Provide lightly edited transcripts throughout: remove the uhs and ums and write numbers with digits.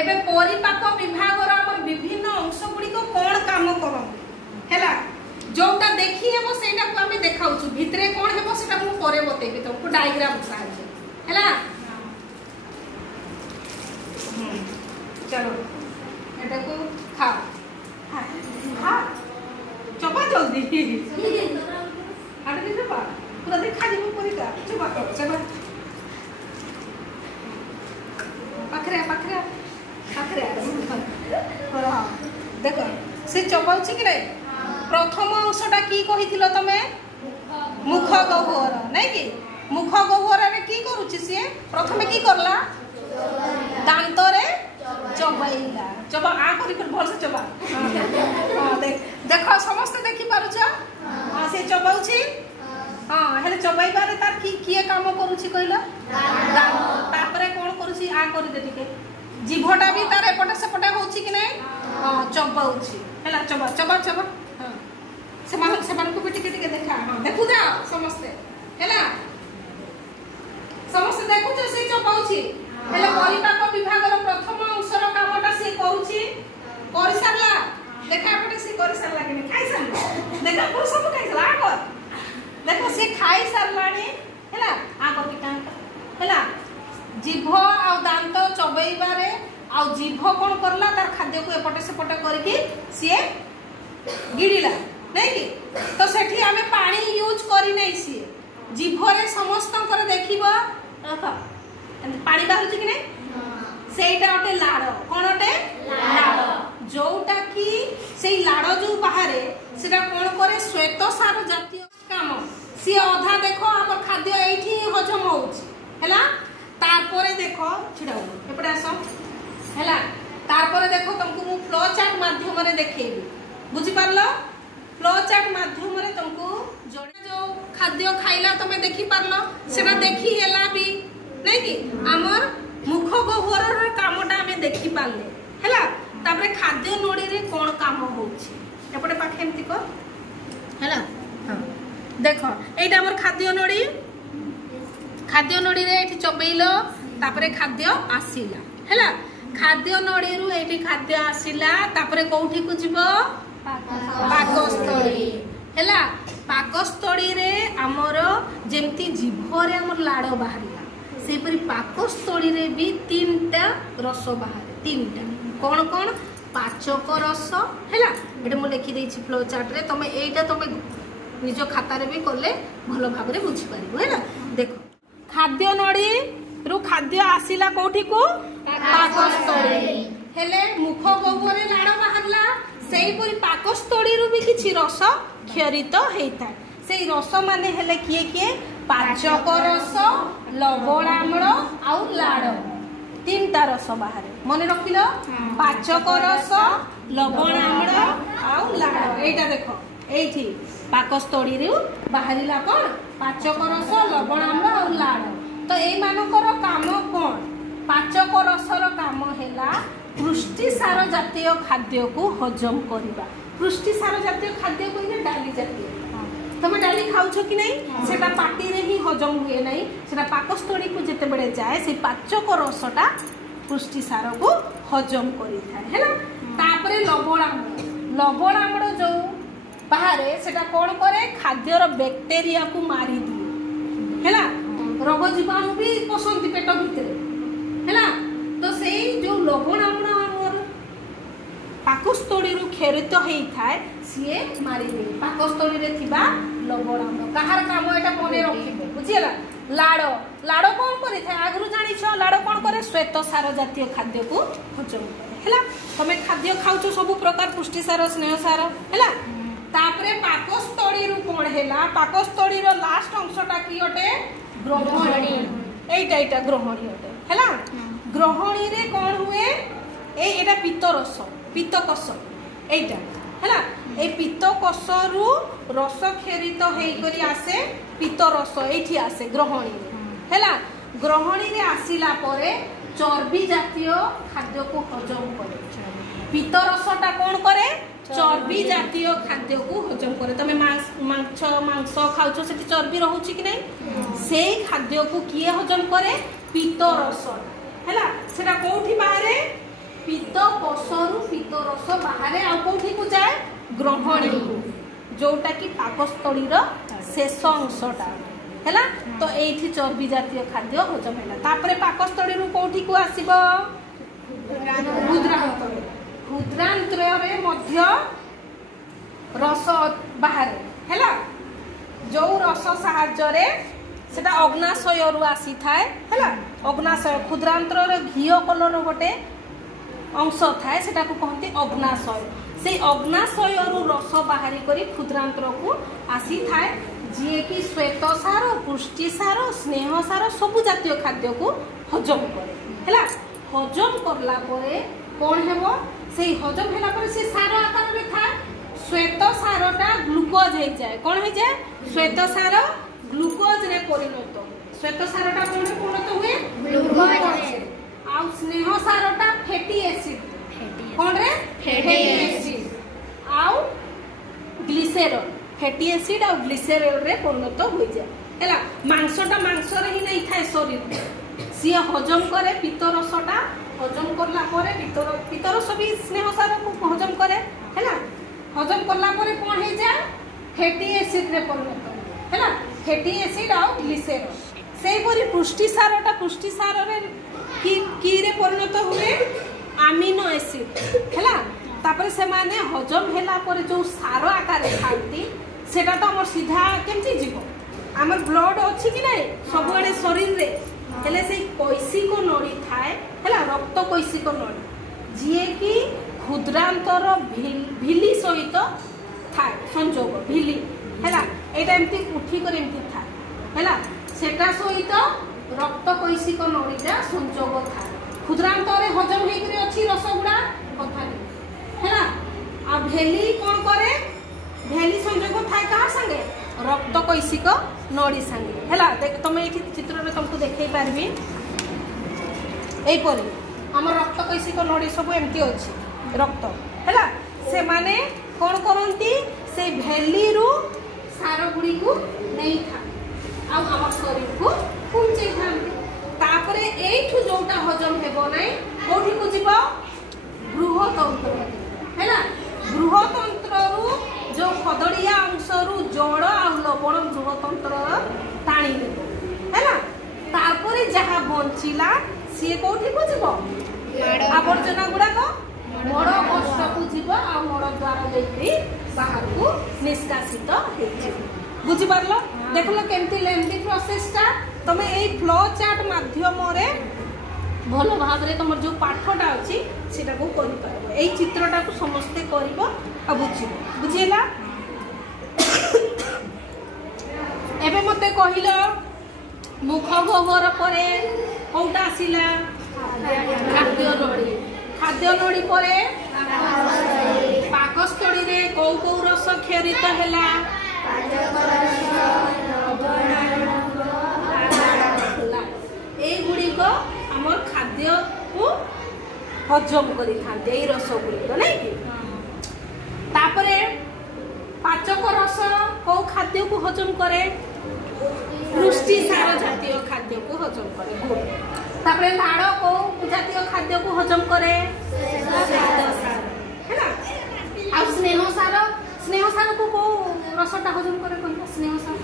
एबे परिपाक विभागर हमर विभिन्न अंश गुडी को कोन काम करन हैला जोटा देखि हेबो सेटा को हमें देखाउछु भितरे कोन हेबो सेटा मु परे बतेबी तुमको डायग्राम साहाय्य हैला चलो एटा को खा खा चबा जल्दी आटे दे चबा पूरा देखा दिबो परिका चबा चबा पाखरे पाखरे पाखरे देख से चबाउछि कि नहीं प्रथम अंशटा की कहिथिलो तमे मुख गह्वर नै कि मुख गह्वर रे की करूछि से प्रथमे की करला दांत रे चबाइला चबा आ करी कर भल से चबा हां देख समस्त देखि पारुछ हां से चबाउछि हां हेले चबाइबा रे तार की किए काम करूछि कहिला दांत तापरे कोन करूछि आ करी दे टिके जीभटा भी तार एपटे सेपटे होछि कि नै हां चबाउछि हेला चबा चबा चबा हां से को भी टिके देखा हां देखु जा समस्त हेला समस्त देखु छ से चबाउछि हेले परिपाक विभागर प्रथम अंशर कामटा से करूछि करि सारला देखा एपटे से करि सारला कि नै खाइ सारला देखा पुरो सब खाइ सारला आ कर देखो से खाइ सारलाणी हेला आ कर टिका हेला जीभ आ दांत चबैबारे आ जीभ कोन करला तार खाद्य को एपटे सेपटे करके सी गिड़िला नहीं कि तो सेठी आमे पानी यूज करी नै सी जीभ रे समस्त कर देखिबो पानी बाहर कि नै सेटा ओटे लाड़ कोन ओटे लाड़ जोटा की सेई लाड़ जो बाहरे सेटा कोन करे श्वेत सार जातीय काम सी अधा देखो हमर खाद्य एठी हजम होउची हैला तारपरे देखो छिडाउ एपडे आसो हैला तारपरे देखो तुमको मु फ्लो चार्ट माध्यम रे देखेबी बुझी पारलो फ्लो चार्ट माध्यम रे तुमको जोडे जो खाद्य खाइला तमे देखि पारलो सेना देखि हेला भी नै कि हमर मुख गह्वर रे कामटा हमें देखि पारले हैला तापरे खाद्य नोडी रे कोन काम होउची एपडे पाखे एमति को हैला हां देखो एटा हमर खाद्य नोडी रे एठी चबैलो तापरे खाद्य आसीला हैला खाद्य नोडी रु एठी खाद्य आसीला तापरे कोठी को जिवो पाकस्थली हैला पाकस्थली रे हमर जेमती जीभ रे हमर लाड़ बाहरिला से परि पाकस्थली रे भी तीनटा रस बाहर तीनटा कोन कोन पाचक रस हैला एटा मु लिखि देछि फ्लो चार्ट रे तमे एटा तमे निज खाता रे भी करले भलो भाबरे रे बुझी पारिबो हैला देखो खाद्य नडी रु खाद्य आसीला कोठी को पाकस्थली हेले मुख गह्वर लाड़ बाहरला सेही परि पाकस्थली रु भी किछि रस क्षरित हेता सेही रस माने हेले किए किए पाचक रस लवणाम्ल आउ लाड़ तीनटा रस बाहर मने रखिलो पाचक रस लवणाम्ल आउ लाड़ एटा देखो एठी पाकस्थली रे बाहरिला कोन पाचक रस लवणाम्ल आउ लाड़ तो एई मानकर काम कोन पाचक रसर काम हेला पुष्टिसार जातीय खाद्य को हजम करबा पुष्टिसार जातीय खाद्य को डाली जातीय तमे डाली खाउछ कि नै सेटा पाटी रे ही हजम हुए नै सेटा पाकस्थली को जते बेले जाए से पाचक रसटा पुष्टिसार को हजम करि थाए हैला तापरे लवणाम्ल जो बाहरे सेटा कोन करे खाद्यर बैक्टीरिया को मारी दिए हैला रोग जीवाणु भी पसंद पेट भितर हैला तो सेई जो लवणाम्ल हमर पाकस्थली रु खेरित हेई थाए सिए मारी दे पाकस्थली रे थिबा लवणाम्ल कहार काम एटा मने रखिबो बुझियला लाड़ कोन करि थाए आगरु जानि छ लाड़ कोन करे श्वेत सार जातीय खाद्य को हजम करे हैला तमे खाद्य खाउछ सब प्रकार पुष्टि सार स्नेह सार हैला तापरे पाकस्थली रु कोन हैला पाकस्थली रो लास्ट अंशटा की ओटे ग्रहणी एटा ग्रहणी ओटे हैला ग्रहणी रे कोन हुए एटा पित्तरस पित्तकोश एटा हैला ए पित्तकोश रु रस खेरित हेई करी आसे पित्तरस एठी आसे ग्रहणी हैला ग्रहणी रे आसीला परे चर्बी जातीय खाद्य को हजम करे पित्तरसटा कोन करे चर्बी जातीय खाद्य को हजम करे तमे मांस खाउछो सेठी चर्बी रहउची कि नै सेई खाद्य को किए हजम करे पित्तरस हैला सेटा कोठी बाहरे पित्त कोषरु पित्त रस बाहर आउ कोठी को जाए ग्रहणी को जोटा कि पाकस्थली शेष अंशटा हैला। तो एठी चर्बी जातीय खाद्य हजम हैला तापरे पाकस्थली रु कोठी को आसीबो क्षुद्रांत्र क्षुद्रांत्र रे मध्य रस बाहर हैला जो रस साहाय्य रे सेटा अग्नाशय रु आसी थाए हैला। अग्नाशय क्षुद्रांत्र रे घी कलर गोटे अंश थाए सेटा को कहते अग्नाशय से अग्नाशय रु रस बाहरी करी क्षुद्रांत्र को आसी थाए जी कि श्वेतसार पुष्टिसार स्नेहसार सबु जातीय खाद्य को हजम करे हैला। हजम करला परे कोन हेबो से हजम हैला परे से सार आकार रे था श्वेतसारटा ग्लूकोज हे जाए कोन हे जाए श्वेतसार ग्लूकोज रे परिणत श्वेतसारटा कोन रे परिणत हुए ग्लूकोज आ स्नेहसारटा फैटी एसिड कोन रे फैटी एसिड आ ग्लिसरॉल फैटी एसिड और ग्लिसरॉल रे परिणत हो जाए हैला। मांसटा मांस रे ही नहीं थाए शरीर सी हजम करे पित्त रसटा हजम करला परे पित्त रस भी स्नेह सार को हजम करे हैला। हजम करला परे कोन हे जाए फैटी एसिड रे परिणत हैला फैटी एसिड और ग्लिसरॉल सेही परि पुष्टि सार रे की रे परिणत हुए अमीनो एसिड हैला। तापर से माने हजम हैला परे जो सार आकार खाती सेटा तो हमर सीधा केमती जीव हमर ब्लड अछि कि नै सब आड़े शरीर रे हेले से कैसिक नड़ी थाए हैला रक्त कैसिक नड़ी जी कि क्षुद्रांतर भिली सहित थाए संजोग भिली हैला एटा एमती उठी कर एमती थाए हैला सेटा सहित रक्त कैसिक नड़ीटा संजोग थाए क्षुद्रांतर हजम हे करी अछि रसगुडा कथा हैला। आ भेली कोन करे भेली संजोग थाए कहा संगे रक्त कैसिक नड़ी संगे हैला। देख तुम ये चित्र में तुमको देखई पारबी एपरी हम रक्त कैसिक नड़ी सब एमती अछि रक्त हैला से माने कोन करंती से भेली रु सार गुडी को नहीं था आ हम शरीर को पहुंचे थांती तापरे एठु जोटा हजम हेबो नै कोठी को जीवो बृहतंत्र हैला। बृहतंत्र रु जो खदड़िया अंश रु जड़ आ लवण बृहतंत्र टाणी देबो हैला। तारपरे जहा बंचिला सी कोठी को जीवो आवर्जना गुडा को मड़ कष्ट को जीवो आ मड़ द्वार देई बाहर को निष्कासित हे जीवो बुझी पारलो देखलो केमती लेंथी प्रोसेसटा तमे एई फ्लो चार्ट माध्यम रे भल भाव रे तमर जो पाठटा अछि सेटा को करि पारबो एई चित्रटा को समस्त करबो आ बुझिबो बुझिला। एबे मते कहिलो मुख गहर परे कोउटा आसिला खाद्य नड़ी परे पाकस्थली रे कौ रस क्षरित हैला ए गुड़िक आमर खाद्य को हजम करी थांते ए रस गुड़िक नै कि तापरे पाचक रस कौ खाद्य को हजम करे पुष्टि सार जातीय खाद्य को हजम करे गुड़ तापरे लाड़ कौ जातीय खाद्य को हजम करे हैला। आ स्नेह सार को कौ रसटा हजम करे कहला स्नेह सार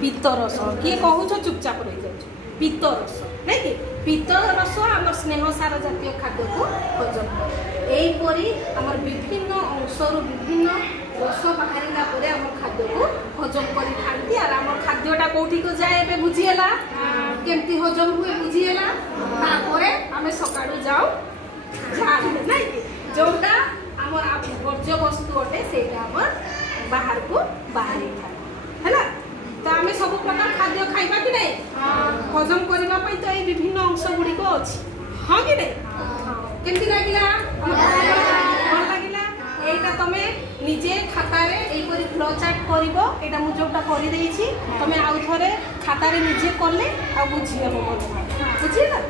पित्त रस किए कहू चुपचाप रही जाए पित्त रस नहीं कि पित्त रस आम स्नेह सार जातीय खाद्य को हजम करे एपरी आम विभिन्न अंशर विभिन्न रस बाहरिला परे आम खाद्य को हजम करी खाती आर आम खाद्यटा कोठी को जाए एबे बुझिएला केमती हजम हुए बुझिएला तापरे आमे सकाळु जाऊ झाड़ नहीं कि जोटा आमर वर्ज्य वस्तु अटे सेटा आमर बाहर को बाहरी था हैला। तो आमे सब प्रकार खाद्य खाइबा कि नहीं हजम करबा पई तो ए विभिन्न अंश गुडी को अछि हां कि नहीं केमती लागिला भल लागिला एटा तमे निजे खाता रे एई परि फ्लो चार्ट करिवो एटा मु जोटा करि देइछि तमे आउ थरे खाता रे निजे करले आ बुझियबो बुझिला।